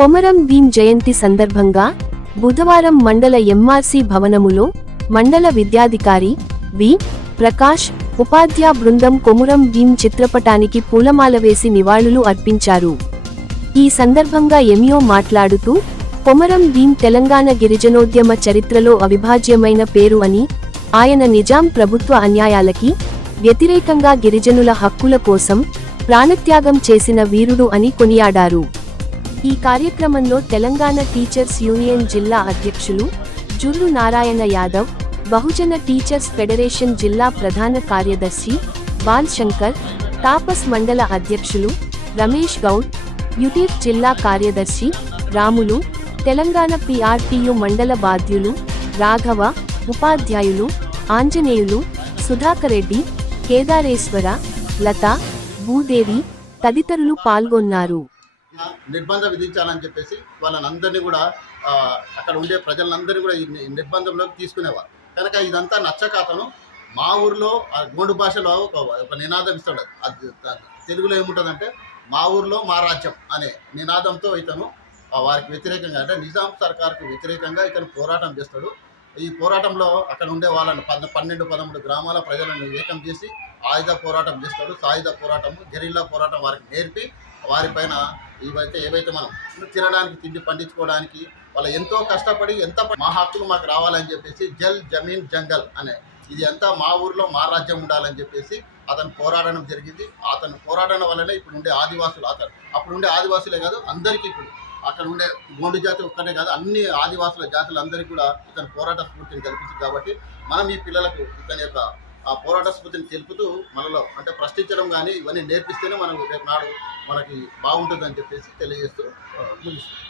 కొమరం భీం జయంతి సందర్భంగా బుధవారం మండల ఎంఆర్సీ భవనములో మండల విద్యాధికారి వి. ప్రకాష్ ఉపాధ్యా బృందం కొమురం భీం చిత్రపటానికి పూలమాల వేసి నివాళులు అర్పించారు. ఈ సందర్భంగా ఎమియో మాట్లాడుతూ కొమరం భీం తెలంగాణ గిరిజనోద్యమ చరిత్రలో అవిభాజ్యమైన పేరు అని ఆయన నిజాం ప్రభుత్వ అన్యాయాలకి వ్యతిరేకంగా గిరిజనుల హక్కుల కోసం ప్రాణత్యాగం చేసిన వీరుడు అని కొనియాడారు. ఈ కార్యక్రమంలో తెలంగాణ టీచర్స్ యూనియన్ జిల్లా అధ్యక్షులు జుర్రు నారాయణ యాదవ్ బహుజన టీచర్స్ ఫెడరేషన్ జిల్లా ప్రధాన కార్యదర్శి బాల్ శంకర్ తాపస్ మండల అధ్యక్షులు రమేష్ గౌడ్ యుటీఫ్ జిల్లా కార్యదర్శి రాములు తెలంగాణ పిఆర్టీయు మండల బాధ్యులు రాఘవ ఉపాధ్యాయులు ఆంజనేయులు సుధాకర్ రెడ్డి కేదారేశ్వర లత భూదేవి తదితరులు పాల్గొన్నారు. నిర్బంధం విధించాలని చెప్పేసి వాళ్ళని కూడా అక్కడ ఉండే ప్రజలందరినీ కూడా ఈ నిర్బంధంలోకి తీసుకునేవారు. కనుక ఇదంతా నచ్చక అతను మా ఊర్లో ఆ గోండు భాషలో ఒక ఒక నినాదం ఇస్తాడు. అది తెలుగులో ఏముంటుందంటే మా ఊర్లో మా రాజ్యం అనే నినాదంతో ఇతను వారికి వ్యతిరేకంగా అంటే నిజాం సర్కార్కు వ్యతిరేకంగా ఇతను పోరాటం చేస్తాడు. ఈ పోరాటంలో అక్కడ ఉండే వాళ్ళని పద్ పన్నెండు పదమూడు గ్రామాల ప్రజలను ఏకం చేసి ఆయుధ పోరాటం చేస్తాడు. సాయుధ పోరాటం గెరిల్లా పోరాటం వారికి నేర్పి వారిపైన ఇవైతే ఏవైతే మనం తినడానికి తిండి పండించుకోవడానికి వాళ్ళు ఎంతో కష్టపడి ఎంత మా హక్కులు మాకు రావాలని చెప్పేసి జల్ జమీన్ జంగల్ అనే ఇది అంతా మా ఊర్లో మా రాజ్యం ఉండాలని చెప్పేసి అతను పోరాడడం జరిగింది. అతను పోరాడడం వల్లనే ఇప్పుడు ఉండే ఆదివాసులు అతను. అప్పుడు ఉండే ఆదివాసులే కాదు అందరికీ ఇప్పుడు అక్కడ ఉండే గోండు జాతి ఒక్కటే కాదు అన్ని ఆదివాసుల జాతులందరికీ కూడా ఇతను పోరాట స్ఫూర్తిని కల్పించింది కాబట్టి మనం ఈ పిల్లలకు ఇతని యొక్క ఆ పోరాట స్ఫూర్తిని తెలుపుతూ మనలో అంటే ప్రశ్నించడం కానీ ఇవన్నీ నేర్పిస్తేనే మనం రేపు నాడు మనకి బాగుంటుందని చెప్పేసి తెలియజేస్తూ ముగిస్తుంది